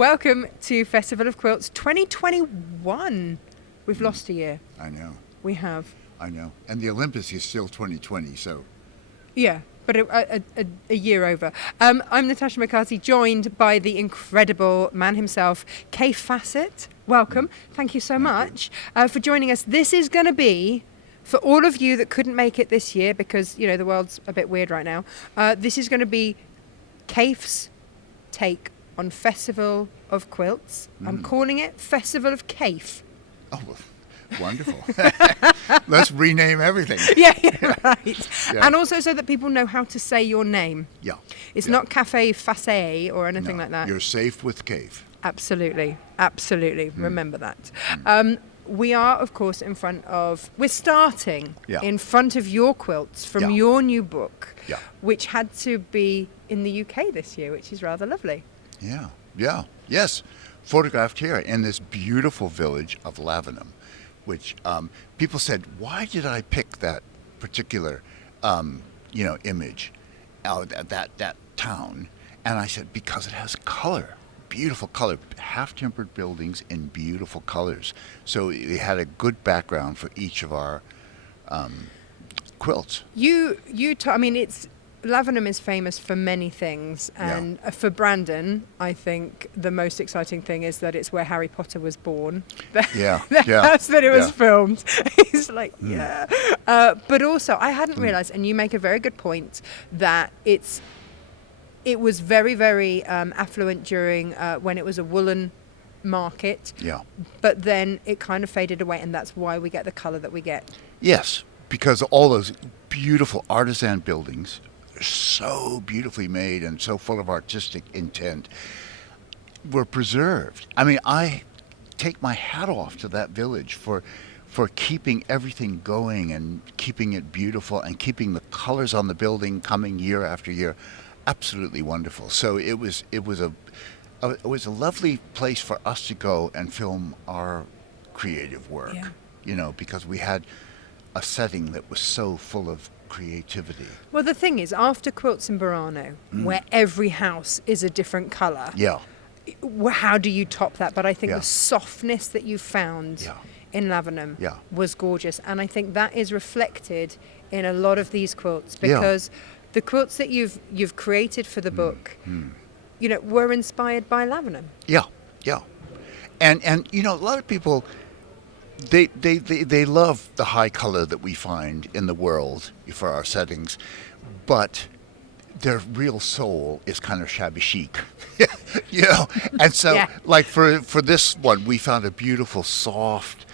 Welcome to Festival of Quilts 2021. We've lost a year. I know. We have. I know. And the Olympus is still 2020, so. Yeah, but a year over. I'm Natasha McCarthy, joined by the incredible man himself, Kaffe. Welcome. Thank you so much for joining us. This is going to be, for all of you that couldn't make it this year, because, you know, the world's a bit weird right now, this is going to be Kaffe's take on Festival of Quilts. I'm calling it Festival of Kaffe. Oh, wonderful. Let's rename everything. Yeah, right. Yeah. And also so that people know how to say your name. Yeah. It's not Kaffe Faye or anything like that. You're safe with Kaffe. Absolutely. Remember that. We are, of course, we're starting in front of your quilts from your new book, which had to be in the UK this year, which is rather lovely. Yes. Photographed here in this beautiful village of Lavenham, which people said, why did I pick that particular, image out at that town? And I said, because it has color. Beautiful color, half-tempered buildings in beautiful colors. So it had a good background for each of our quilts. Lavenham is famous for many things, and for Brandon, I think the most exciting thing is that it's where Harry Potter was born. The house that it was filmed. He's like, but also, I hadn't realised, and you make a very good point, that it was very, very affluent during when it was a woolen market. Yeah. But then it kind of faded away, and that's why we get the colour that we get. Yes, because all those beautiful artisan buildings, so beautifully made and so full of artistic intent, were preserved. I mean, I take my hat off to that village for keeping everything going and keeping it beautiful and keeping the colors on the building coming year after year. Absolutely wonderful. So it was a lovely place for us to go and film our creative work. Yeah. Because we had a setting that was so full of creativity. Well, the thing is, after Quilts in Burano, where every house is a different colour, how do you top that? But I think the softness that you found in Lavenham was gorgeous, and I think that is reflected in a lot of these quilts, because the quilts that you've created for the book, were inspired by Lavenham. Yeah. And a lot of people, They love the high color that we find in the world for our settings, but their real soul is kind of shabby chic, And so, like for this one, we found a beautiful, soft,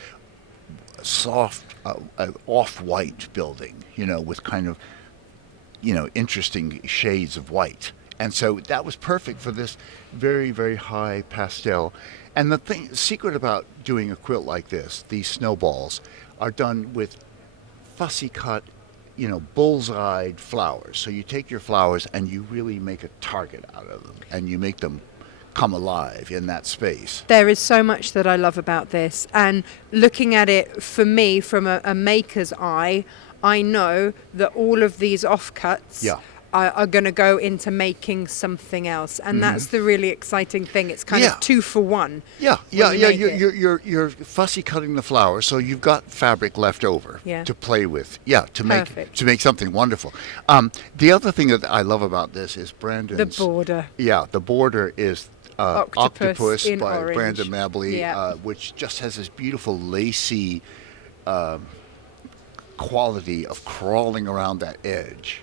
off-white building, with kind of, interesting shades of white. And so that was perfect for this very, very high pastel. And the secret about doing a quilt like this, these snowballs, are done with fussy cut, bullseye-eyed flowers. So you take your flowers and you really make a target out of them, and you make them come alive in that space. There is so much that I love about this, and looking at it for me from a maker's eye, I know that all of these offcuts are going to go into making something else, and that's the really exciting thing. It's kind of 2 for 1. You're fussy cutting the flowers, so you've got fabric left over to play with. To make something wonderful. The other thing that I love about this is Brandon's the border. The border is Octopus by orange. Brandon Mabley, which just has this beautiful lacy quality of crawling around that edge.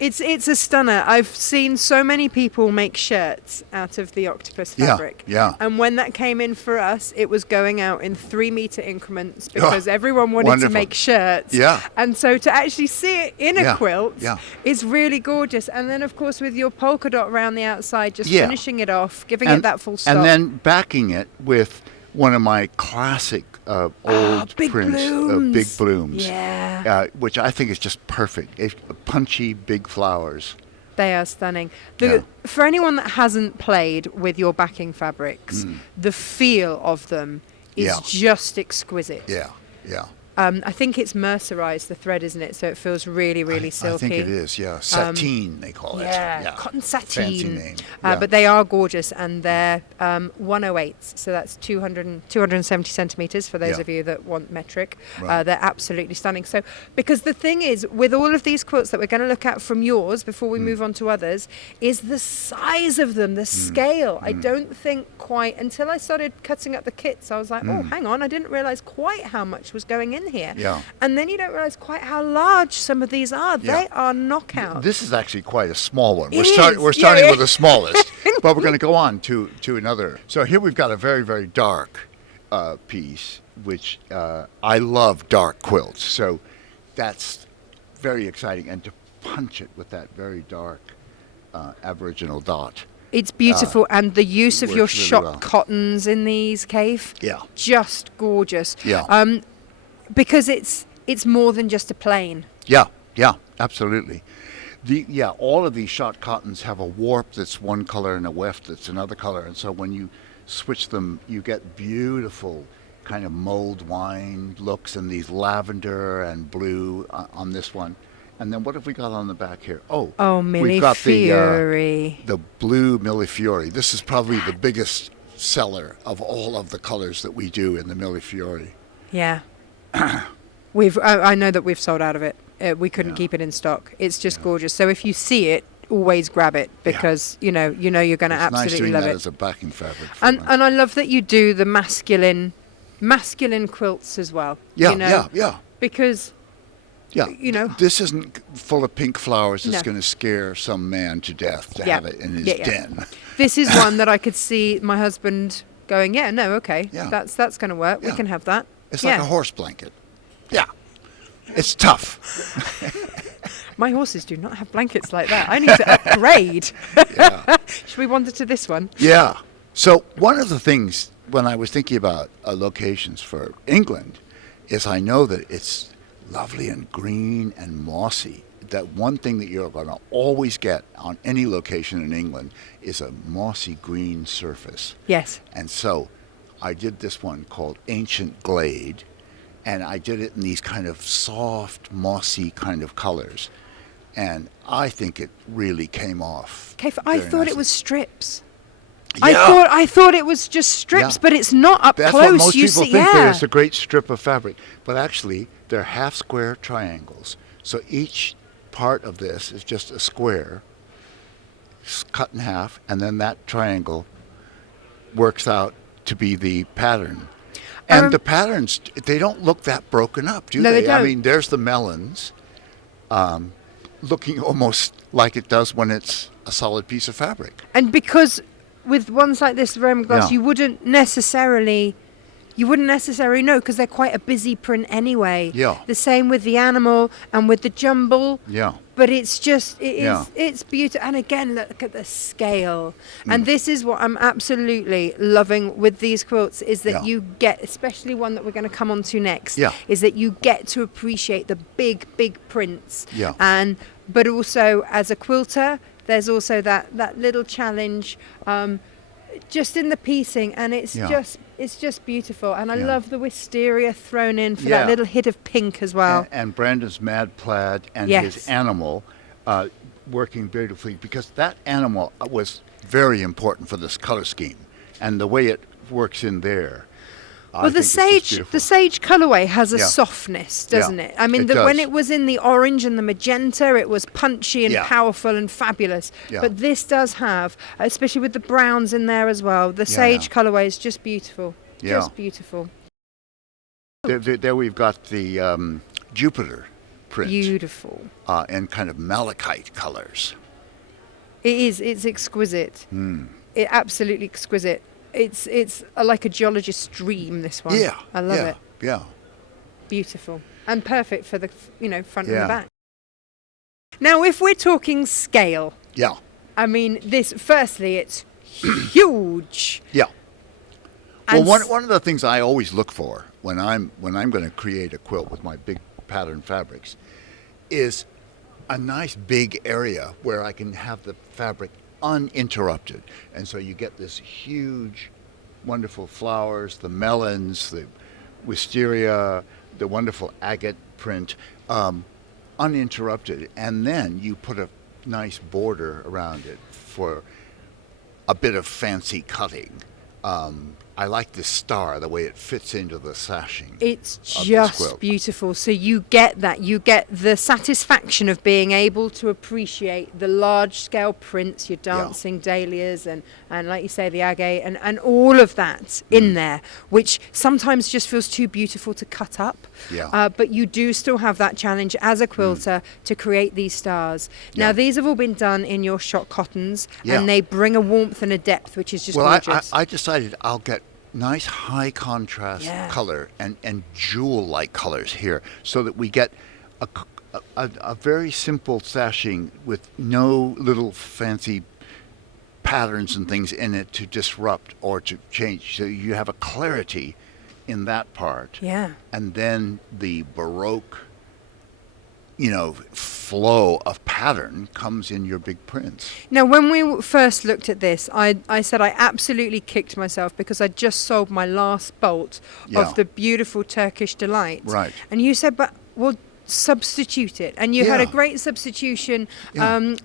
It's a stunner. I've seen so many people make shirts out of the octopus fabric. And when that came in for us, it was going out in 3-meter increments because everyone wanted to make shirts. And so to actually see it in a quilt is really gorgeous. And then, of course, with your polka dot around the outside, just finishing it off, giving it that full stop. And then backing it with one of my classic old big prints, Big Blooms, which I think is just perfect. Punchy, big flowers. They are stunning. For anyone that hasn't played with your backing fabrics, the feel of them is just exquisite. I think it's mercerized, the thread, isn't it? So it feels really, really silky. I think it is, yeah. Sateen, they call it. Yeah, cotton sateen. Fancy name. Yeah. But they are gorgeous, and they're 108s, so that's 270 centimetres for those of you that want metric. Right. They're absolutely stunning. So, because the thing is, with all of these quilts that we're going to look at from yours before we move on to others, is the size of them, the scale. I don't think quite, until I started cutting up the kits, I was like, oh, hang on, I didn't realise quite how much was going in here. Yeah. And then you don't realise quite how large some of these are. Yeah. They are knockouts. This is actually quite a small one. We're starting with the smallest, but we're going to go on to another. So here we've got a very, very dark piece, which I love dark quilts. So that's very exciting. And to punch it with that very dark Aboriginal dot. It's beautiful, and the use of your really shot well. cottons in these, Kaffe, Yeah. just gorgeous. Yeah. Because it's more than just a plain. Yeah, absolutely. All of these shot cottons have a warp that's one color and a weft that's another color, and so when you switch them, you get beautiful kind of mulled wine looks, and these lavender and blue on this one. And then what have we got on the back here? Oh, we've got the blue Millefiori. This is probably the biggest seller of all of the colors that we do in the Millefiori. Yeah. I know that we've sold out of it. We couldn't keep it in stock. It's just gorgeous. So if you see it, always grab it, because you know you're going to absolutely nice doing love that it. as a backing fabric. And I love that you do the masculine quilts as well. Yeah. Because this isn't full of pink flowers that's No. going to scare some man to death to have it in his den. This is one that I could see my husband going, okay, Yeah. that's going to work. We Yeah. can have that. It's like a horse blanket. Yeah. It's tough. My horses do not have blankets like that. I need to upgrade. Yeah. Should we wander to this one? Yeah. So one of the things when I was thinking about locations for England is I know that it's lovely and green and mossy. That one thing that you're going to always get on any location in England is a mossy green surface. Yes. And so I did this one called Ancient Glade, and I did it in these kind of soft, mossy kind of colors. And I think it really came off. Kaffe, I very thought it nicely. was strips. Yeah. I thought it was just strips, Yeah. but it's not up That's close. what most you people see, think, that it's a great strip of fabric. But actually, they're half square triangles. So each part of this is just a square cut in half, and then that triangle works out to be the pattern. And the patterns, they don't look that broken up, do No, they? they don't. I mean, there's the melons looking almost like it does when it's a solid piece of fabric. And because with ones like this, the Roman glass, Yeah. you wouldn't necessarily know, because they're quite a busy print anyway. Yeah. The same with the animal and with the jumble. Yeah. But it's just, Yeah. it's beautiful. And again, look at the scale. And this is what I'm absolutely loving with these quilts, is that Yeah. you get, especially one that we're going to come on to next, Yeah. is that you get to appreciate the big, big prints. Yeah. But also, as a quilter, there's also that little challenge just in the piecing, and it's just beautiful. And I love the wisteria thrown in for that little hit of pink as well. And Brandon's Mad Plaid and Yes. his animal working beautifully, because that animal was very important for this color scheme, and the way it works in there. Well, the sage colourway has a softness, doesn't it? I mean, it does. when it was in the orange and the magenta, it was punchy and Yeah. powerful and fabulous. Yeah. But this does have, especially with the browns in there as well, the sage colourway is just beautiful. Yeah. Just beautiful. There we've got the Jupiter print. Beautiful. In kind of malachite colors. It is. It's exquisite. It absolutely exquisite. It's like a geologist's dream, this one. Yeah. I love it. Yeah. Beautiful. And perfect for the front and Yeah. the back. Now, if we're talking scale, Yeah. I mean, firstly, it's huge. Yeah. And Well, one of the things I always look for when I'm going to create a quilt with my big pattern fabrics is a nice big area where I can have the fabric uninterrupted. And so you get this huge, wonderful flowers, the melons, the wisteria, the wonderful agate print, uninterrupted, and then you put a nice border around it for a bit of fancy cutting. I like this star, the way it fits into the sashing. It's just beautiful. So you get that. You get the satisfaction of being able to appreciate the large-scale prints, your dancing dahlias, and like you say, the agate, and all of that in there, which sometimes just feels too beautiful to cut up. Yeah. But you do still have that challenge as a quilter to create these stars. Now, these have all been done in your shot cottons, and they bring a warmth and a depth, which is just gorgeous. I decided I'll get nice high contrast color and jewel-like colors here, so that we get a very simple sashing with no little fancy patterns and things in it to disrupt or to change. So you have a clarity in that part. Yeah. And then the Baroque, flow of pattern comes in your big prints. Now, when we first looked at this, I said I absolutely kicked myself because I just sold my last bolt of the beautiful Turkish Delight. Right. And you said, but we'll substitute it. And you had a great substitution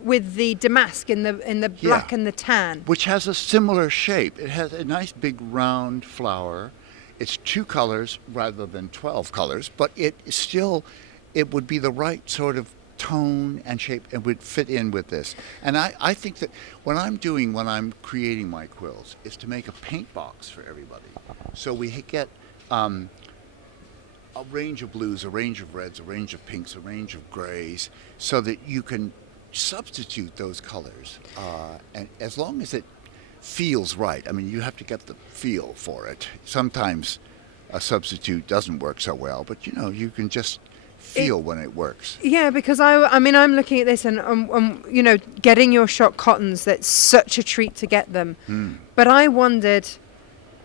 with the damask in the black and the tan. Which has a similar shape. It has a nice big round flower. It's 2 colors rather than 12 colors, but it would be the right sort of tone and shape and would fit in with this. And I think that when I'm creating my quilts is to make a paint box for everybody. So we get a range of blues, a range of reds, a range of pinks, a range of grays, so that you can substitute those colors. And as long as it feels right, I mean, you have to get the feel for it. Sometimes a substitute doesn't work so well, but you can just feel when it works. Yeah, because I mean, I'm looking at this and getting your shot cottons, that's such a treat to get them. But I wondered,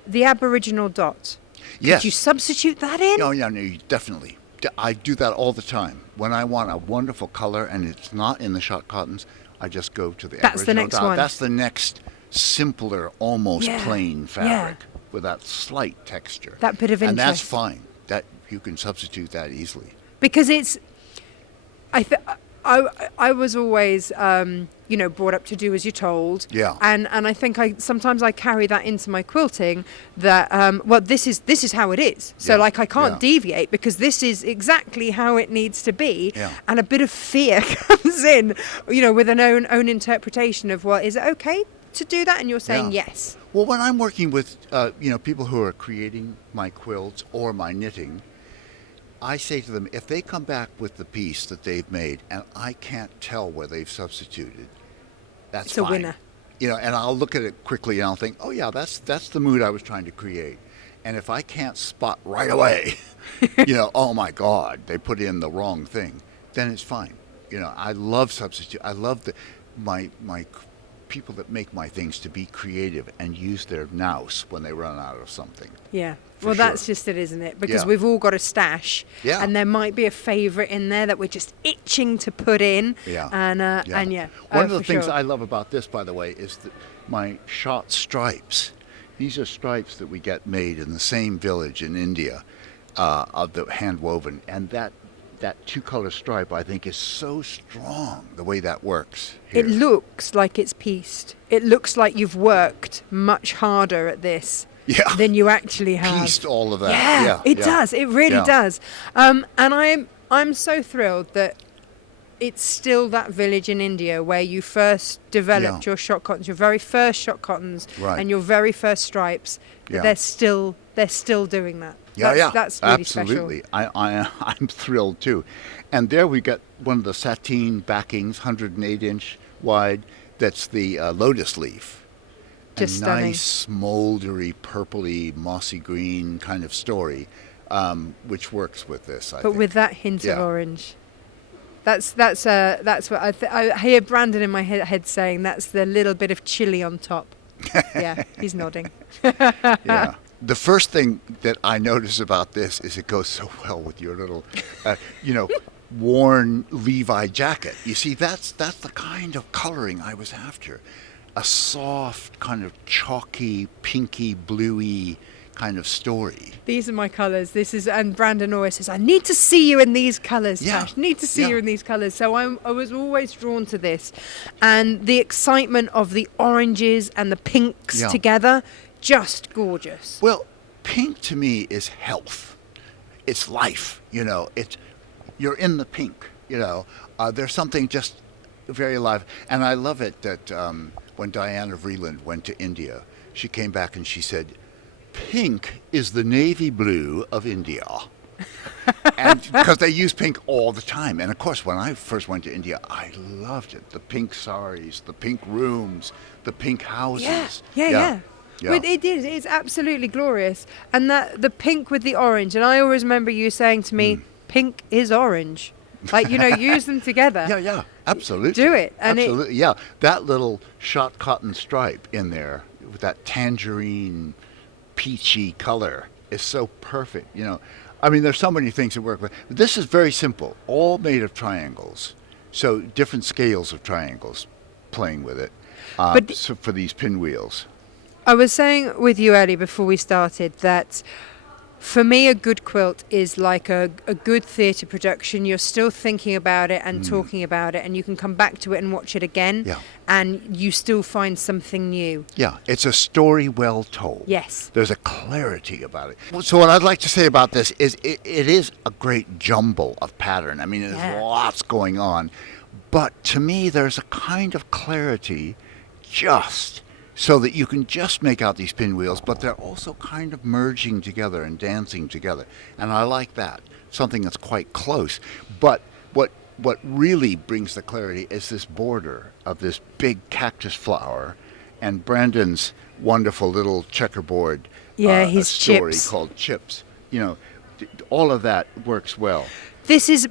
the Aboriginal dot. Yes. Could you substitute that in? Oh, yeah, no, definitely. I do that all the time. When I want a wonderful color and it's not in the shot cottons, I just go to the Aboriginal That's the next dot. one. That's the next simpler, almost plain fabric with that slight texture. That bit of interest. And that's fine. That you can substitute that easily. Because it's, I was always, brought up to do as you're told. Yeah. And I think sometimes I carry that into my quilting, that this is how it is. So I can't deviate because this is exactly how it needs to be. Yeah. And a bit of fear comes in, with an own interpretation of, well, is it okay to do that? And you're saying yes. Well, when I'm working with people who are creating my quilts or my knitting, I say to them, if they come back with the piece that they've made and I can't tell where they've substituted, that's fine. It's a winner. And I'll look at it quickly and I'll think, oh yeah, that's the mood I was trying to create. And if I can't spot right away, oh my God, they put in the wrong thing, then it's fine. I love substitute. I love my people that make my things to be creative and use their nous when they run out of something. Yeah. Well, that's just it, isn't it? Because we've all got a stash, and there might be a favourite in there that we're just itching to put in. Yeah. And one of the things I love about this, by the way, is that my shot stripes. These are stripes that we get made in the same village in India, of the hand woven, and that 2-color stripe, I think, is so strong, the way that works here. It looks like it's pieced. It looks like you've worked much harder at this than you actually have. Pieced all of that. Yeah, it does. It really does. And I'm so thrilled that it's still that village in India where you first developed your shot cottons, your very first shot cottons, and your very first stripes. They're still doing that. That's really absolutely special. I'm thrilled too. And there we got one of the sateen backings, 108-inch wide. That's the lotus leaf. Just a stunning. Nice smoldery, purpley, mossy green kind of story, which works with this. I think. With that hint of orange. That's what I hear Brandon in my head saying. That's the little bit of chili on top. Yeah, he's nodding. Yeah. The first thing that I notice about this is it goes so well with your little, worn Levi jacket. You see, that's the kind of coloring I was after. A soft, kind of chalky, pinky, bluey kind of story. These are my colours. And Brandon always says, I need to see you in these colours, Tash. Need to see you in these colours. So I was always drawn to this. And the excitement of the oranges and the pinks together, just gorgeous. Well, pink to me is health. It's life, you're in the pink, There's something just very alive. And I love it that when Diana Vreeland went to India, she came back and she said, pink is the navy blue of India. And because they use pink all the time. And of course, when I first went to India, I loved it. The pink saris, the pink rooms, the pink houses. Yeah. Well, it is. It's absolutely glorious. And the pink with the orange. And I always remember you saying to me, pink is orange. Like, use them together. Yeah, absolutely. Do it. And absolutely, that little shot cotton stripe in there with that tangerine, peachy color is so perfect. I mean, there's so many things that work with. This is very simple, all made of triangles. So different scales of triangles playing with it so for these pinwheels. I was saying with you earlier before we started that for me, a good quilt is like a good theatre production. You're still thinking about it and talking about it, and you can come back to it and watch it again, and you still find something new. Yeah, it's a story well told. Yes. There's a clarity about it. So what I'd like to say about this is it is a great jumble of pattern. I mean, there's lots going on. But to me, there's a kind of clarity just so that you can just make out these pinwheels, but they're also kind of merging together and dancing together. And I like that, something that's quite close. But what really brings the clarity is this border of this big cactus flower and Brandon's wonderful little checkerboard his story chips. Called Chips. All of that works well. This is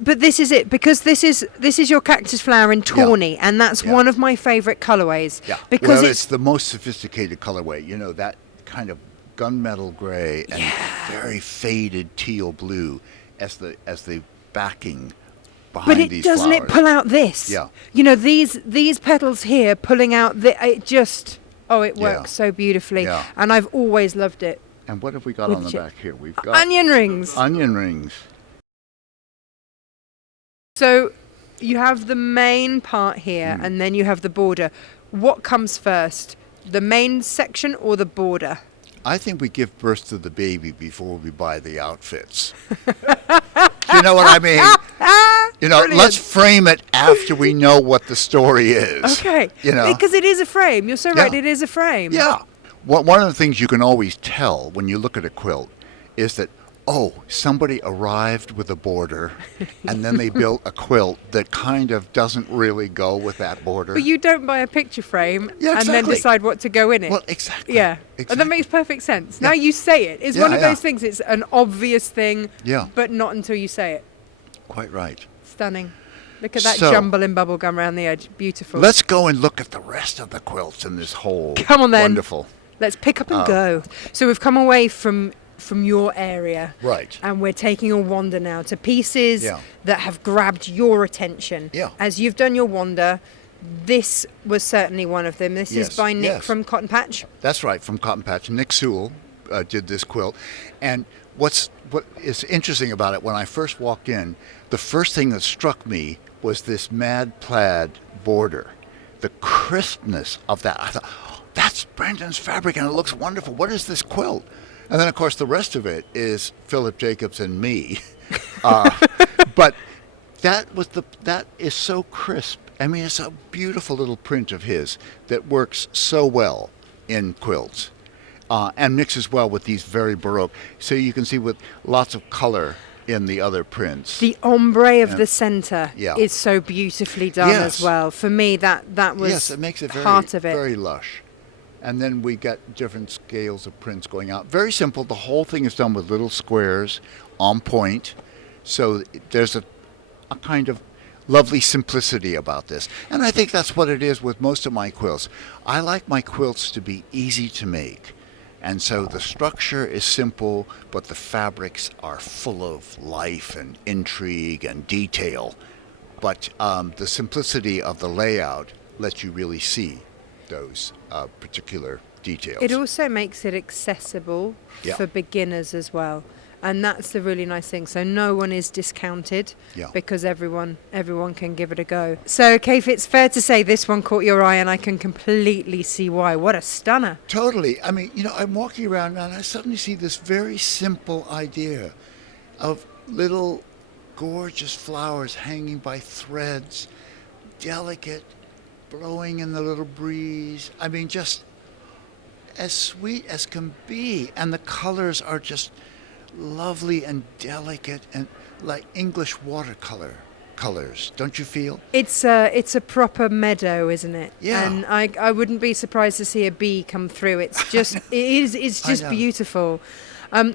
it, because this is your cactus flower in tawny, and that's one of my favourite colourways. Yeah, because it's the most sophisticated colorway. That kind of gunmetal grey and very faded teal blue as the backing behind these flowers. But doesn't it pull out this? Yeah. These petals here pulling out it just it works so beautifully, and I've always loved it. And what have we got on the back here? We've got onion rings. Onion rings. So you have the main part here, and then you have the border. What comes first, the main section or the border? I think we give birth to the baby before we buy the outfits. You know what I mean? Let's frame it after we know what the story is. Okay. Because it is a frame. You're so right. It is a frame. Yeah. One of the things you can always tell when you look at a quilt is that, somebody arrived with a border, and then they built a quilt that kind of doesn't really go with that border. But you don't buy a picture frame and then decide what to go in it. Well, exactly. Yeah. Exactly. And that makes perfect sense. Yeah. Now you say it. It's one of those things. It's an obvious thing, but not until you say it. Quite right. Stunning. Look at that jumble in bubblegum around the edge. Beautiful. Let's go and look at the rest of the quilts in this whole. Come on then. Wonderful. Let's pick up and go. So we've come away from your area. Right. And we're taking a wander now to pieces that have grabbed your attention. Yeah. As you've done your wander, this was certainly one of them. This is by Nick from Cotton Patch. That's right, from Cotton Patch. Nick Sewell did this quilt. And what is interesting about it, when I first walked in, the first thing that struck me was this mad plaid border. The crispness of that. I thought, that's Brandon's fabric and it looks wonderful. What is this quilt? And then, of course, the rest of it is Philip Jacobs and me. But that is so crisp. I mean, it's a beautiful little print of his that works so well in quilts and mixes well with these very Baroque. So you can see with lots of color in the other prints. The ombre of the center is so beautifully done as well. For me, that was it makes it part of it. Very lush. And then we get different scales of prints going out. Very simple. The whole thing is done with little squares on point. So there's a kind of lovely simplicity about this. And I think that's what it is with most of my quilts. I like my quilts to be easy to make. And so the structure is simple, but the fabrics are full of life and intrigue and detail. But the simplicity of the layout lets you really see those particular details. It also makes it accessible for beginners as well. And that's the really nice thing. So no one is discounted because everyone can give it a go. So, Kaffe, it's fair to say this one caught your eye, and I can completely see why. What a stunner. Totally. I mean, I'm walking around and I suddenly see this very simple idea of little gorgeous flowers hanging by threads, delicate, blowing in the little breeze. I mean, just as sweet as can be. And the colors are just lovely and delicate and like English watercolor colors, don't you feel? It's a proper meadow, isn't it? Yeah. And I wouldn't be surprised to see a bee come through. It's just it's just beautiful.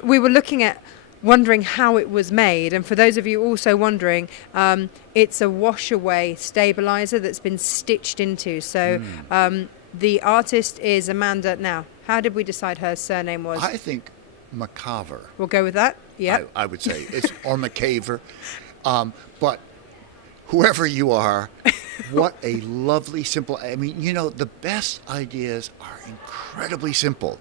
We were wondering how it was made, and for those of you also wondering, it's a wash away stabilizer that's been stitched into. So the artist is Amanda. Now, how did we decide her surname was? I think Macaver. We'll go with that. Yeah, I would say it's or Macaver, but whoever you are, what a lovely simple. I mean, the best ideas are incredibly simple,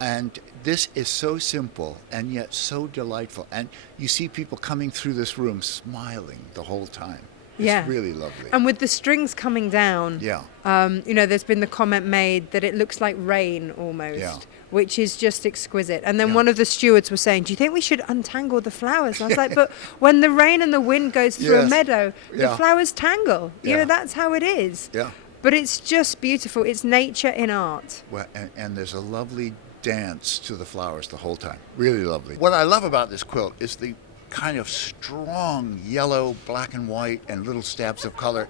and this is so simple and yet so delightful. And you see people coming through this room smiling the whole time. It's really lovely. And with the strings coming down, there's been the comment made that it looks like rain almost, which is just exquisite. And then one of the stewards was saying, do you think we should untangle the flowers? And I was like, but when the rain and the wind goes through a meadow, the flowers tangle. That's how it is. Yeah. But it's just beautiful. It's nature in art. Well, and there's a lovely dance to the flowers the whole time. Really lovely. What I love about this quilt is the kind of strong yellow, black and white, and little stabs of color.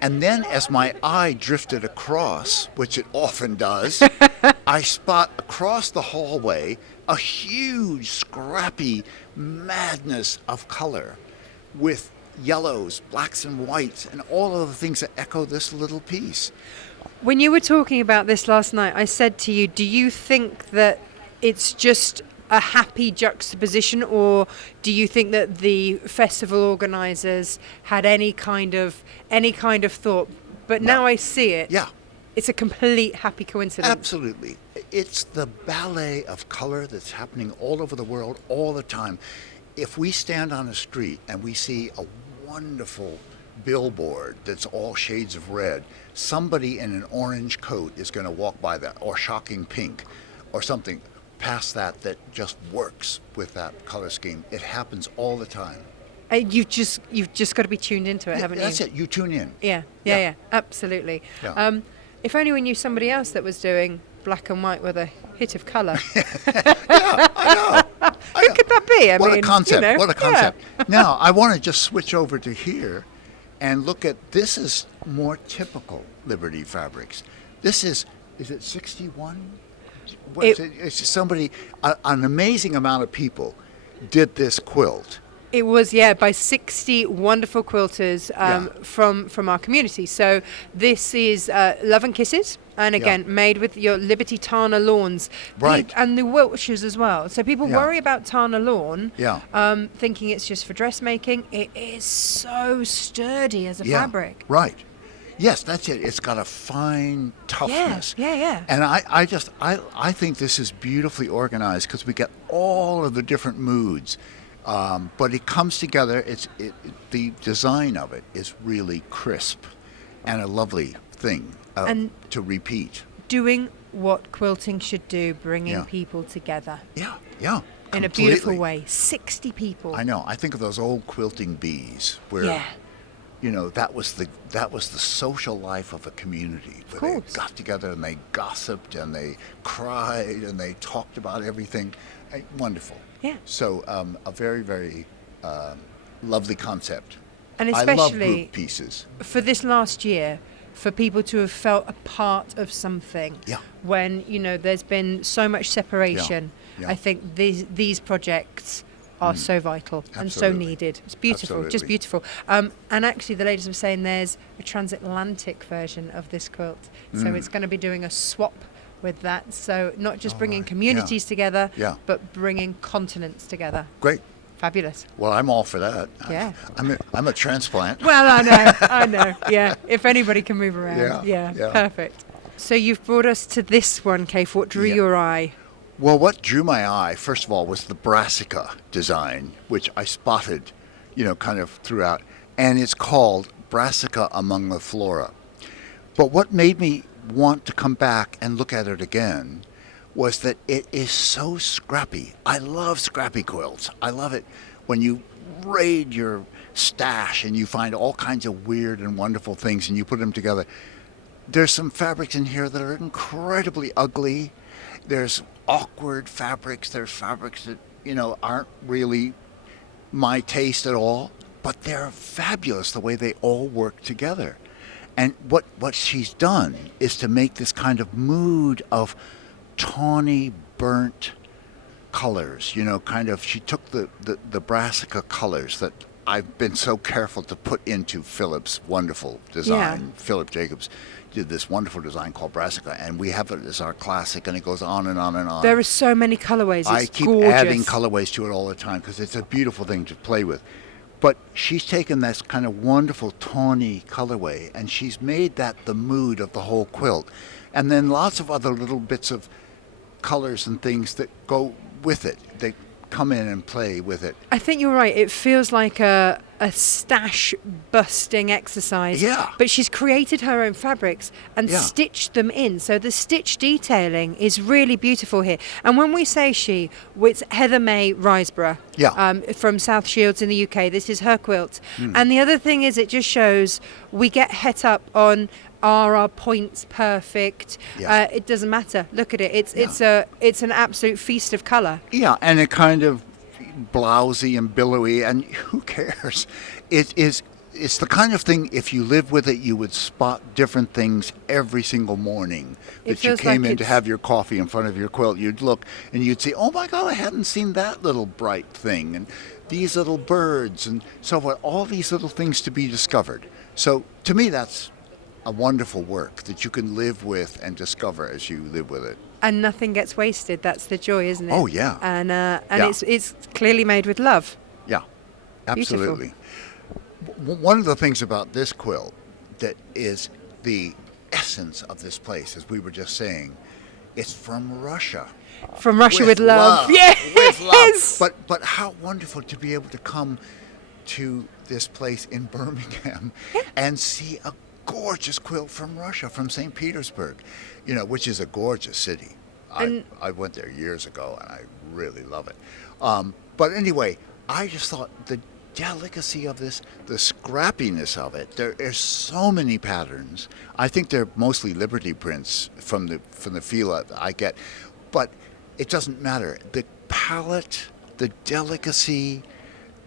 And then as my eye drifted across, which it often does, I spot across the hallway a huge, scrappy madness of color with yellows, blacks and whites, and all of the things that echo this little piece. When you were talking about this last night, I said to you, do you think that it's just a happy juxtaposition, or do you think that the festival organisers had any kind of thought? But now I see it. Yeah. It's a complete happy coincidence. Absolutely. It's the ballet of color that's happening all over the world all the time. If we stand on a street and we see a wonderful billboard that's all shades of red, somebody in an orange coat is going to walk by that, or shocking pink, or something past that just works with that color scheme. It happens all the time. You've just got to be tuned into it, haven't you? That's it. You tune in. Yeah, absolutely. Yeah. If only we knew somebody else that was doing black and white with a hit of colour. I know. Who could that be? What a concept. What a concept. Now, I want to just switch over to here and look at, this is more typical Liberty Fabrics. This is it 61? It's somebody, an amazing amount of people did this quilt. It was, by 60 wonderful quilters from our community. So this is Love and Kisses, and again, made with your Liberty Tana lawns. Right. And the Wiltshires as well. So people worry about Tana lawn, thinking it's just for dressmaking. It is so sturdy as a fabric. Right. Yes, that's it. It's got a fine toughness. Yeah. And I think this is beautifully organized because we get all of the different moods. But it comes together. The design of it is really crisp and a lovely thing to repeat. Doing what quilting should do, bringing people together. Yeah. In a beautiful way. 60 people. I know. I think of those old quilting bees where that was the social life of a community where they got together and they gossiped and they cried and they talked about everything. Wonderful. Yeah. So a very, very lovely concept. And especially I love group pieces. For this last year, for people to have felt a part of something when, there's been so much separation. I think these projects are so vital and so needed. It's beautiful, just beautiful. And actually the ladies were saying there's a transatlantic version of this quilt. So it's going to be doing a swap with that. So not just bringing communities together, but bringing continents together. Great. Fabulous. Well, I'm all for that. Yeah. I'm a transplant. Well, I know. Yeah. If anybody can move around. Yeah. Perfect. So you've brought us to this one, Kaffe. What drew your eye? Well, what drew my eye, first of all, was the brassica design, which I spotted, kind of throughout. And it's called Brassica Among the Flora. But what made me want to come back and look at it again was that it is so scrappy. I love scrappy quilts. I love it when you raid your stash and you find all kinds of weird and wonderful things and you put them together. There's some fabrics in here that are incredibly ugly. There's awkward fabrics. There's fabrics that, aren't really my taste at all, but they're fabulous the way they all work together. And what she's done is to make this kind of mood of tawny, burnt colors. She took the brassica colors that I've been so careful to put into Philip's wonderful design. Yeah. Philip Jacobs did this wonderful design called Brassica, and we have it as our classic, and it goes on and on and on. There are so many colorways. It's I keep gorgeous. adding colorways to it all the time because it's a beautiful thing to play with. But she's taken this kind of wonderful tawny colorway, and she's made that the mood of the whole quilt. And then lots of other little bits of colors and things that go with it. They come in and play with it. I think you're right. It feels like a stash busting exercise. Yeah. But she's created her own fabrics and stitched them in. So the stitch detailing is really beautiful here. And when we say she, it's Heather May Riseborough from South Shields in the UK. This is her quilt. And the other thing is it just shows we get het up on are our points perfect? It doesn't matter. Look at it. It's an absolute feast of colour. Yeah, and it kind of blousy and billowy, and who cares? It's the kind of thing, if you live with it, you would spot different things every single morning that you came in to have your coffee in front of your quilt. You'd look and you'd say, oh my God, I hadn't seen that little bright thing, and these little birds, and so forth. All these little things to be discovered. So to me, that's a wonderful work that you can live with and discover as you live with it. And nothing gets wasted. That's the joy, isn't it? Oh, yeah. And it's clearly made with love. Yeah, absolutely. One of the things about this quilt that is the essence of this place, as we were just saying, it's from Russia. From Russia with love. Yes. With love. But how wonderful to be able to come to this place in Birmingham and see a gorgeous quilt from Russia, from St. Petersburg, which is a gorgeous city. I went there years ago, and I really love it. But anyway, I just thought the delicacy of this, the scrappiness of it. There are so many patterns. I think they're mostly Liberty prints from the feel that I get, but it doesn't matter. The palette, the delicacy,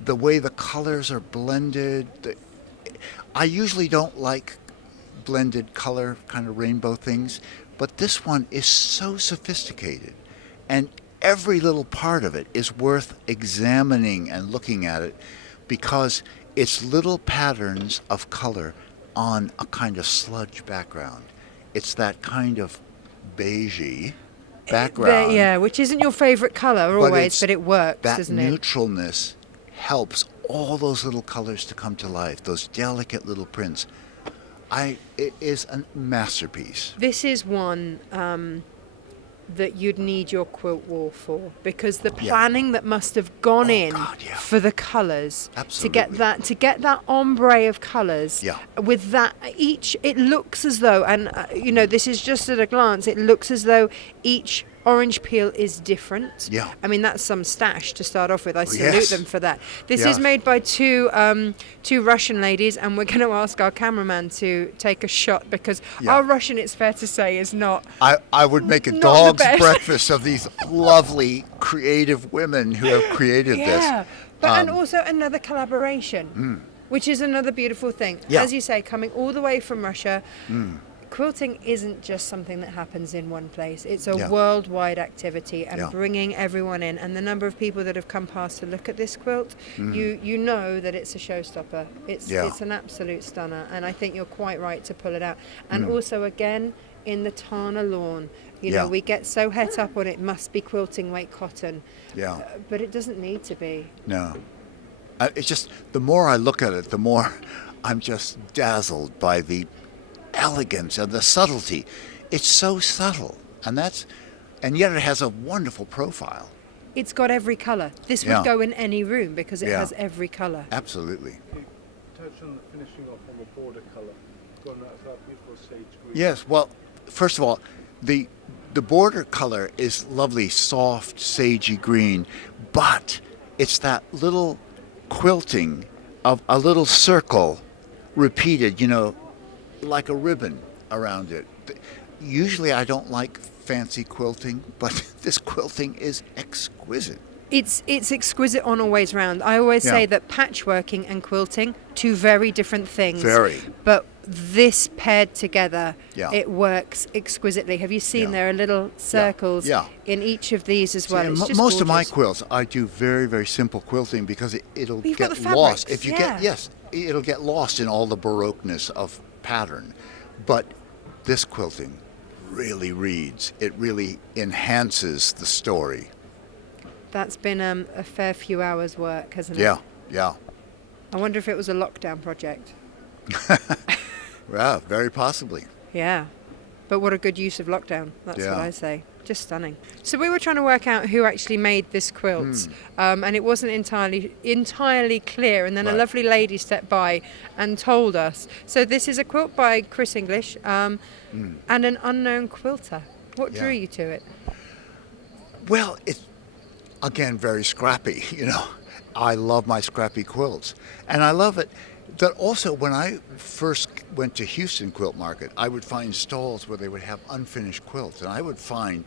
the way the colors are blended. I usually don't like blended color kind of rainbow things, but this one is so sophisticated, and every little part of it is worth examining and looking at it because it's little patterns of color on a kind of sludge background. It's that kind of beigey background. Which isn't your favorite color always, but it works, doesn't it? That neutralness helps all those little colors to come to life, those delicate little prints. It is a masterpiece. This is one that you'd need your quilt wall for, because the planning that must have gone for the colours to get that ombre of colours with that it looks as though, and this is just at a glance, it looks as though each orange peel is different. Yeah. I mean, that's some stash to start off with. I salute them for that. This is made by two Russian ladies, and we're going to ask our cameraman to take a shot because our Russian, it's fair to say, is not. I would make a dog's breakfast of these lovely, creative women who have created this. But and also another collaboration, which is another beautiful thing. Yeah. As you say, coming all the way from Russia. Quilting isn't just something that happens in one place. It's a worldwide activity, and bringing everyone in. And the number of people that have come past to look at this quilt, you know that it's a showstopper. It's an absolute stunner, and I think you're quite right to pull it out. And also, again, in the Tana lawn, we get so het up on it must be quilting weight cotton. But it doesn't need to be. No. It's just, the more I look at it, the more I'm just dazzled by the elegance and the subtlety. it's so subtle, and yet it has a wonderful profile. It's got every colour. This would go in any room because it has every colour. Absolutely. You touch on the finishing off on the border colour. Going that beautiful sage green. Yes. Well, first of all, the border color is lovely, soft, sagey green, but it's that little quilting of a little circle repeated, like a ribbon around it. Usually I don't like fancy quilting, but this quilting is exquisite. It's exquisite on all ways round. I always say that patchworking and quilting, two very different things. Very. But this paired together, it works exquisitely. Have you seen there are little circles in each of these as well? See, it's just most gorgeous. of my quilts, I do very, very simple quilting because it'll You've get got the lost. fabrics, If you it'll get lost in all the baroqueness of pattern. But this quilting really reads. It really enhances the story. That's been a fair few hours' work, hasn't it? Yeah. I wonder if it was a lockdown project. Yeah, very possibly. Yeah. But what a good use of lockdown. That's what I say. Just stunning. So we were trying to work out who actually made this quilt, and it wasn't entirely clear. And then a lovely lady stepped by and told us. So this is a quilt by Chris English and an unknown quilter. What drew you to it? Well, it's, again, very scrappy. I love my scrappy quilts. And I love it that also when I first went to Houston Quilt Market, I would find stalls where they would have unfinished quilts. And I would find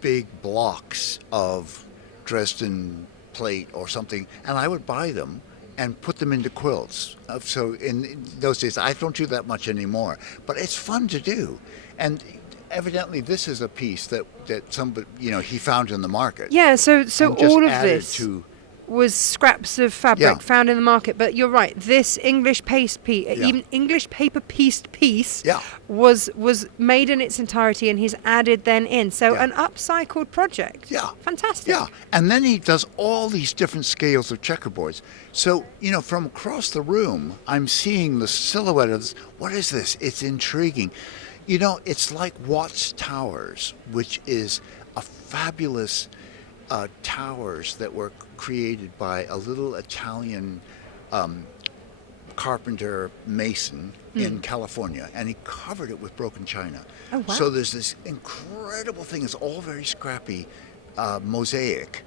big blocks of Dresden plate or something, and I would buy them and put them into quilts. So in those days, I don't do that much anymore. But it's fun to do. And evidently this is a piece that somebody, he found in the market. Yeah, so all of this to was scraps of fabric found in the market. But you're right, this English paste piece, even English paper pieced piece, was made in its entirety, and he's added then in. So an upcycled project. Yeah. Fantastic. Yeah. And then he does all these different scales of checkerboards. So, from across the room, I'm seeing the silhouette of this. What is this? It's intriguing. It's like Watts Towers, which is a fabulous towers that were created by a little Italian carpenter mason in California, and he covered it with broken china. Oh, wow. So there's this incredible thing. It's all very scrappy mosaic,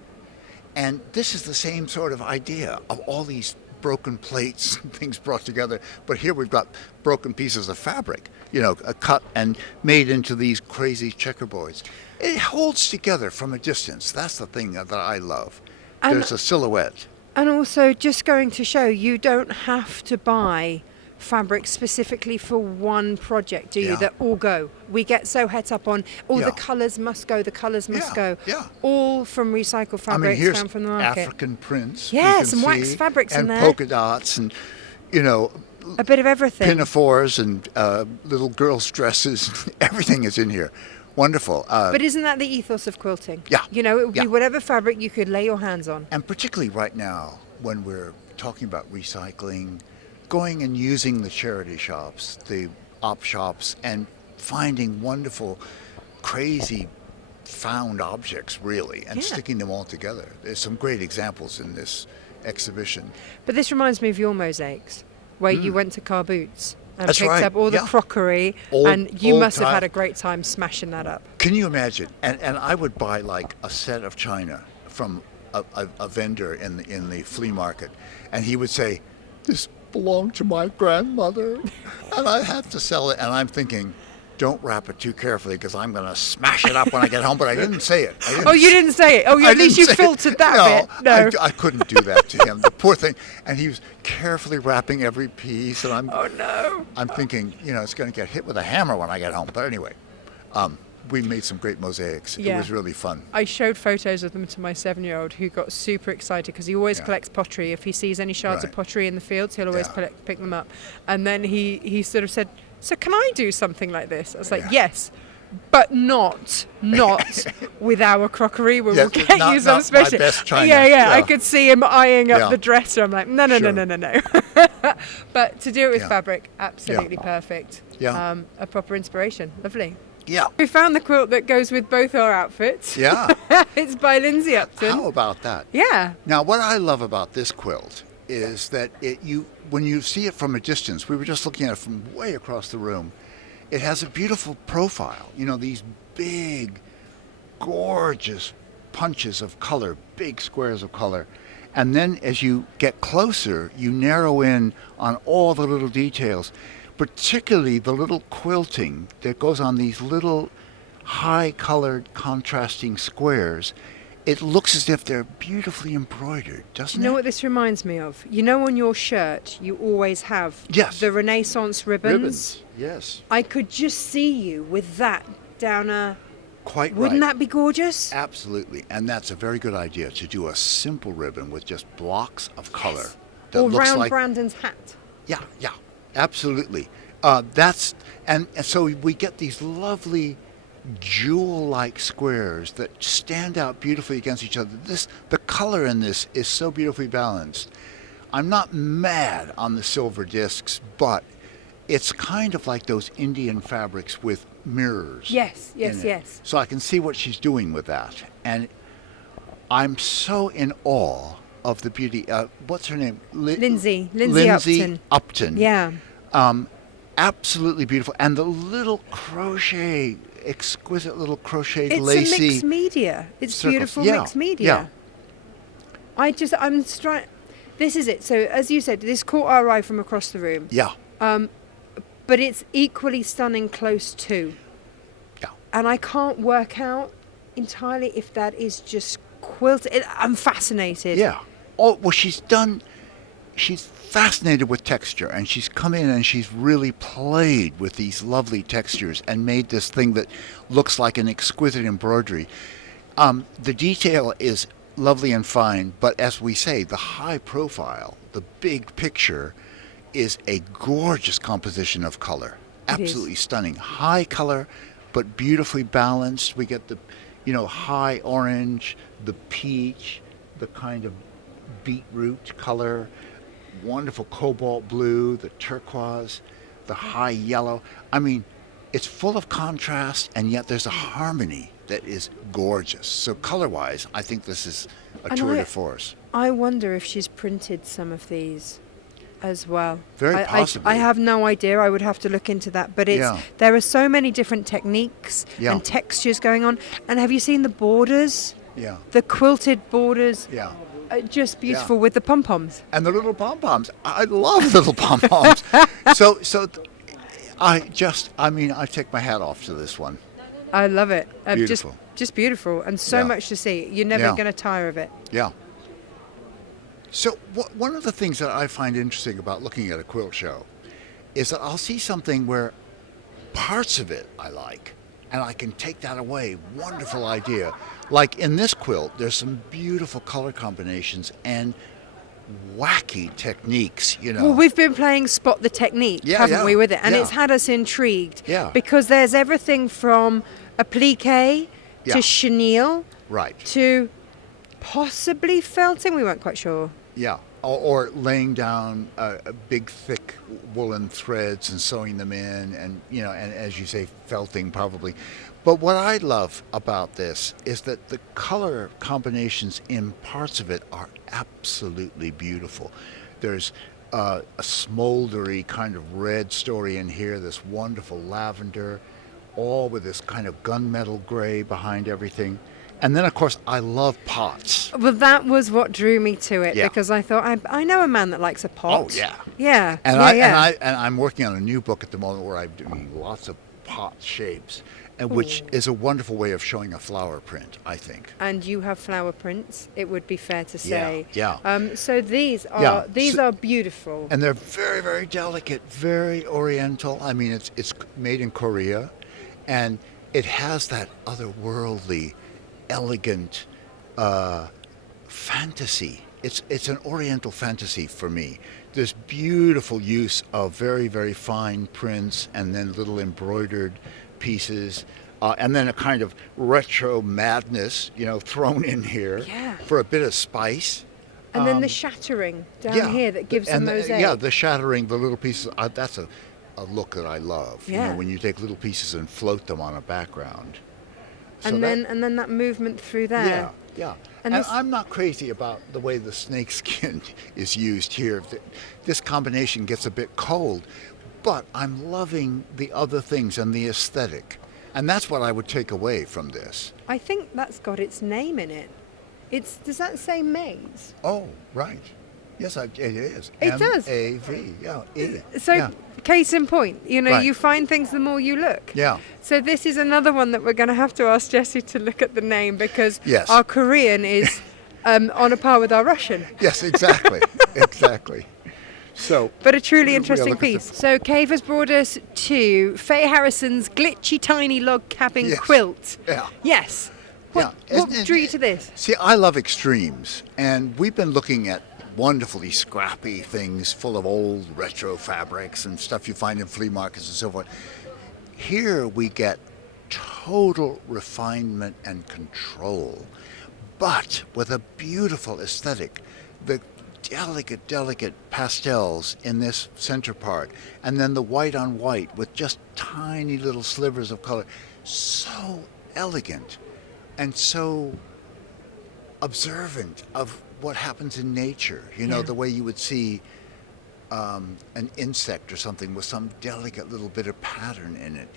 and this is the same sort of idea of all these broken plates and things brought together, but here we've got broken pieces of fabric, cut and made into these crazy checkerboards. It holds together from a distance. That's the thing that I love. There's a silhouette. And also, just going to show, you don't have to buy fabric specifically for one project, do you? That all go. We get so het up on, the colours must go, the colours must go. Yeah. All from recycled fabrics here's found from the market. African prints. Yeah, some wax fabrics in there. And polka dots and, a bit of everything. Pinafores and little girls' dresses. Everything is in here. Wonderful. But isn't that the ethos of quilting? Yeah. It would be whatever fabric you could lay your hands on. And particularly right now, when we're talking about recycling, going and using the charity shops, the op shops, and finding wonderful, crazy found objects, really, and sticking them all together. There's some great examples in this exhibition. But this reminds me of your mosaics, where you went to Car Boots and That's picked right. up all the crockery, and you must have had a great time smashing that up. Can you imagine? And I would buy like a set of china from a vendor in the flea market, and he would say, "This belonged to my grandmother," and I had to sell it. And I'm thinking, don't wrap it too carefully because I'm going to smash it up when I get home. But I didn't say it. You didn't say it. At least you filtered that bit. No, I couldn't do that to him. The poor thing. And he was carefully wrapping every piece. And I'm thinking, it's going to get hit with a hammer when I get home. But anyway, we made some great mosaics. Yeah. It was really fun. I showed photos of them to my 7-year-old, who got super excited because he always collects pottery. If he sees any shards of pottery in the fields, he'll always pick them up. And then he sort of said, "So can I do something like this?" I was like, "Yes, but not with our crockery. We'll get you some special." My best china. Yeah. I could see him eyeing up the dresser. I'm like, no. But to do it with fabric, absolutely perfect. Yeah. A proper inspiration. Lovely. Yeah. We found the quilt that goes with both our outfits. Yeah. It's by Lindsay Upton. How about that? Yeah. Now, what I love about this quilt is that when you see it from a distance, we were just looking at it from way across the room, it has a beautiful profile. You know, these big, gorgeous punches of color, big squares of color. And then as you get closer, you narrow in on all the little details, particularly the little quilting that goes on these little high-colored contrasting squares. It looks as if they're beautifully embroidered, doesn't it? You know what this reminds me of? You know on your shirt you always have the Renaissance ribbons? Yes. I could just see you with that down a... Quite right. Wouldn't that be gorgeous? Absolutely. And that's a very good idea, to do a simple ribbon with just blocks of color. Yes. That Or looks round like, Brandon's hat. Yeah, absolutely. And so we get these lovely jewel-like squares that stand out beautifully against each other. The color in this is so beautifully balanced. I'm not mad on the silver discs, but it's kind of like those Indian fabrics with mirrors. Yes. So I can see what she's doing with that. And I'm so in awe of the beauty. What's her name? Lindsay Upton. Yeah. Absolutely beautiful. And the little exquisite little crocheted It's lacy. a mixed media. It's circles. beautiful Yeah, mixed media. yeah. This is it. So as you said, this caught our eye from across the room. Yeah. But it's equally stunning close to. Yeah. And I can't work out entirely if that is just quilted. I'm fascinated. Yeah. Oh, well, she's fascinated with texture, and she's come in and she's really played with these lovely textures and made this thing that looks like an exquisite embroidery. The detail is lovely and fine, but as we say, the high profile, the big picture, is a gorgeous composition of color. Absolutely stunning. High color, but beautifully balanced. We get the, high orange, the peach, the kind of beetroot color, wonderful cobalt blue, the turquoise, the high yellow. I mean, it's full of contrast, and yet there's a harmony that is gorgeous. So color-wise, I think this is a tour de force. I wonder if she's printed some of these as well. Very possibly. I have no idea. I would have to look into that. But there are so many different techniques and textures going on. And have you seen the borders? Yeah. The quilted borders? Yeah. Just beautiful with the pom-poms. And the little pom-poms. I love little pom-poms. I take my hat off to this one. I love it. Beautiful. Just beautiful, and so much to see. You're never going to tire of it. Yeah. So one of the things that I find interesting about looking at a quilt show is that I'll see something where parts of it I like, and I can take that away. Wonderful idea. Like in this quilt, there's some beautiful color combinations and wacky techniques, Well, we've been playing Spot the Technique, haven't we, with it? And it's had us intrigued. Yeah. Because there's everything from applique to chenille to possibly felting. We weren't quite sure. Yeah. Or laying down big, thick woolen threads and sewing them in, and and as you say, felting probably. But what I love about this is that the color combinations in parts of it are absolutely beautiful. There's a smoldery kind of red story in here, this wonderful lavender, all with this kind of gunmetal gray behind everything. And then, of course, I love pots. Well, that was what drew me to it, because I thought, I know a man that likes a pot. Oh, yeah. Yeah. And I'm working on a new book at the moment where I'm doing lots of pot shapes, and which is a wonderful way of showing a flower print, I think. And you have flower prints, it would be fair to say. Yeah. So these are beautiful. And they're very, very delicate, very oriental. I mean, it's made in Korea, and it has that otherworldly, elegant fantasy. It's an oriental fantasy for me. This beautiful use of very, very fine prints and then little embroidered pieces, and then a kind of retro madness, thrown in here for a bit of spice. And then the shattering down here that gives a mosaic. The shattering, the little pieces. That's a a look that I love. Yeah. You know, when you take little pieces and float them on a background. So and then that movement through there. Yeah. And And this- I'm not crazy about the way the snake skin is used here. This combination gets a bit cold, but I'm loving the other things and the aesthetic. And that's what I would take away from this. I think that's got its name in it. Does that say maze? Oh, right. Yes, it is. It does. M-A-V. Yeah. E. So, Yeah. case in point, Right. you find things the more you look. Yeah. So this is another one that we're going to have to ask Jessie to look at the name, because Yes. our Korean is on a par with our Russian. Yes, exactly. Exactly. So, But a truly Yeah, interesting look at piece. the- So Kaffe has brought us to Faye Harrison's Glitchy Tiny Log Cabin Yes. Quilt. Yeah. Yes. What Isn't drew you to this? See, I love extremes, and we've been looking at wonderfully scrappy things full of old retro fabrics and stuff you find in flea markets and so forth. Here we get total refinement and control, but with a beautiful aesthetic. The delicate pastels in this center part, and then the white on white with just tiny little slivers of color. So elegant and so observant of what happens in nature. Yeah. The way you would see an insect or something with some delicate little bit of pattern in it.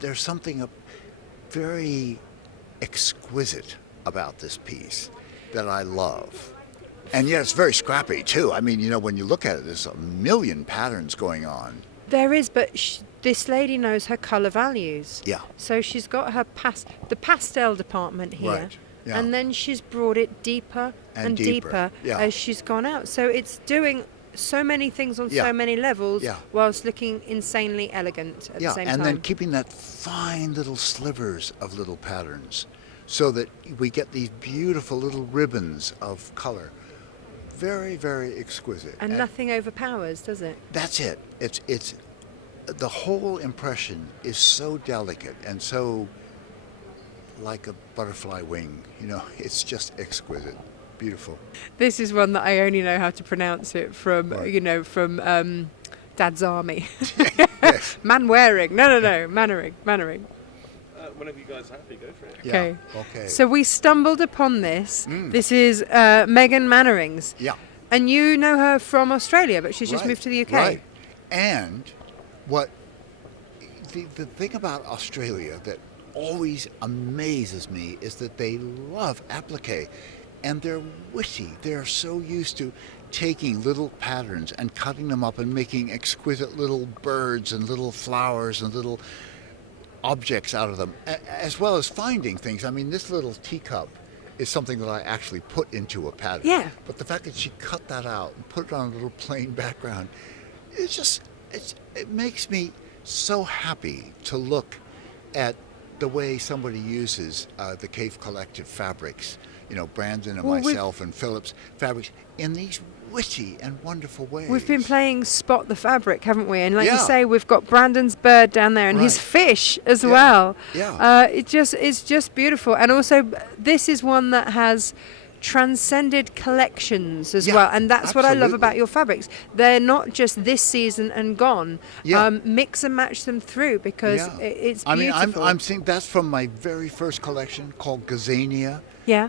There's something very exquisite about this piece that I love. And yet it's very scrappy too. I mean, when you look at it, there's a million patterns going on. There is, but this lady knows her colour values. Yeah. So she's got her the pastel department here. Right, yeah. And then she's brought it deeper and deeper yeah. as she's gone out. So it's doing so many things on Yeah. so many levels, Yeah. whilst looking insanely elegant at the same time. And then keeping that fine little slivers of little patterns so that we get these beautiful little ribbons of color. Very, very exquisite. And nothing overpowers, does it? That's it. It's the whole impression is so delicate and so like a butterfly wing. It's just exquisite. Beautiful. This is one that I only know how to pronounce it from, Right. from Dad's Army. Yes. Mannering. No, Mannering. Whenever you guys are happy, go for it. Yeah. Okay. Okay. So we stumbled upon this. Mm. This is Megan Mannering's. Yeah. And you know her from Australia, but she's just Right, moved to the UK. Right. And what the thing about Australia that always amazes me is that they love applique, and they're witty. They're so used to taking little patterns and cutting them up and making exquisite little birds and little flowers and little objects out of them, as well as finding things. I mean, this little teacup is something that I actually put into a pattern. Yeah. But the fact that she cut that out and put it on a little plain background, it makes me so happy to look at the way somebody uses the Kaffe Collective fabrics, Brandon and Well, myself and Philip's fabrics in these witty and wonderful ways. We've been playing Spot the Fabric, haven't we? And like you Yeah. say, we've got Brandon's bird down there and his Right. fish as Yeah. well. Yeah. It's just beautiful. And also, this is one that has transcended collections as Yeah, well, and that's what I love absolutely. about your fabrics. They're not just this season and gone. Yeah. Mix and match them through, because Yeah. it's I mean, beautiful. I'm seeing that's from my very first collection called Gazania. Yeah.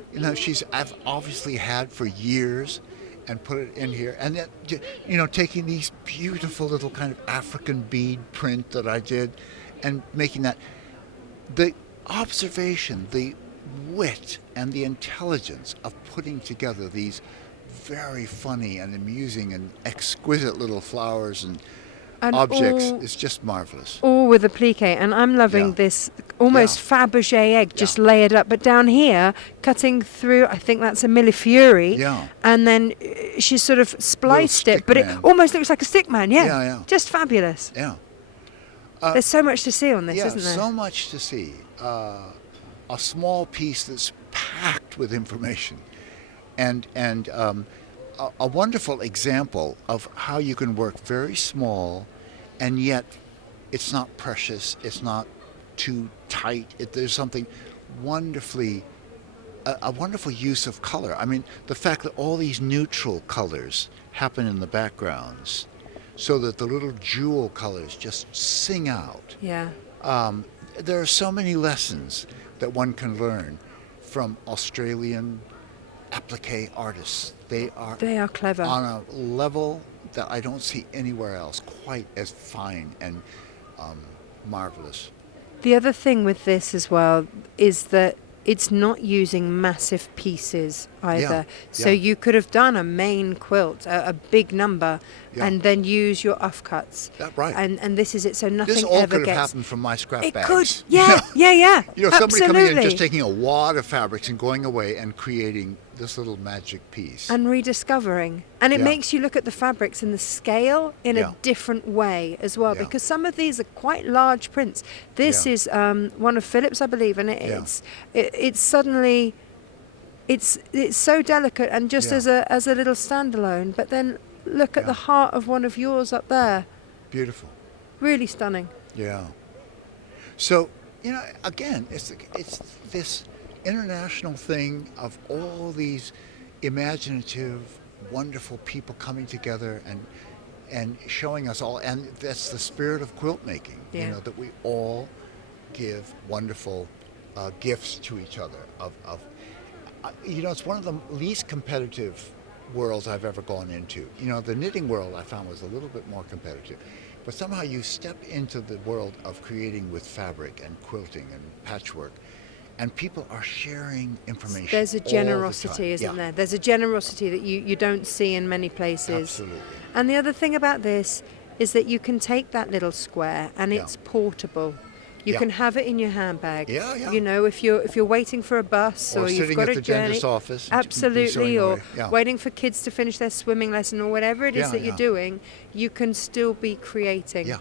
I've obviously had for years and put it in here. And then, taking these beautiful little kind of African bead print that I did and making that, the observation, the wit and the intelligence of putting together these very funny and amusing and exquisite little flowers and objects is just marvelous. All with applique, and I'm loving Yeah. this almost Fabergé egg just layered up, but down here cutting through, I think that's a Millefiori, Yeah. and then she's sort of spliced it, but it stickman. almost looks like a stickman. Yeah, Yeah, yeah. just fabulous. Yeah. There's so much to see on this, Yeah, isn't there? so much to see. A small piece that's packed with information, and a wonderful example of how you can work very small, and yet it's not precious. It's not too tight. There's something wonderfully, a wonderful use of color. I mean, the fact that all these neutral colors happen in the backgrounds, so that the little jewel colors just sing out. Yeah. There are so many lessons that one can learn from Australian applique artists. They are clever on a level that I don't see anywhere else, quite as fine and marvelous. The other thing with this as well is that it's not using massive pieces either. So you could have done a main quilt, a big number, and then use your offcuts. Right. And this is it. So nothing this all ever could have gets. happened from my scrap It bags. could. Yeah. You know, somebody coming in and Absolutely. just taking a wad of fabrics and going away and creating this little magic piece. And rediscovering. And it makes you look at the fabrics and the scale in a different way as well, because some of these are quite large prints. This is one of Philip's, I believe, and it's suddenly it's so delicate and just as a little standalone. But then look at the heart of one of yours up there. Beautiful. Really stunning. Yeah. So, you know, again, it's this international thing of all these imaginative, wonderful people coming together and showing us all, and that's the spirit of quilt making. You know, that we all give wonderful gifts to each other. You know, it's one of the least competitive worlds I've ever gone into. You know, the knitting world I found was a little bit more competitive. But somehow you step into the world of creating with fabric and quilting and patchwork, and people are sharing information. There's a generosity, all the time. isn't there? There's a generosity that you don't see in many places. Absolutely. And the other thing about this is that you can take that little square and it's portable. You can have it in your handbag. You know, if you're waiting for a bus or you've got a journey, sitting at the dentist's office, absolutely, or waiting for kids to finish their swimming lesson or whatever it is that you're doing, you can still be creating.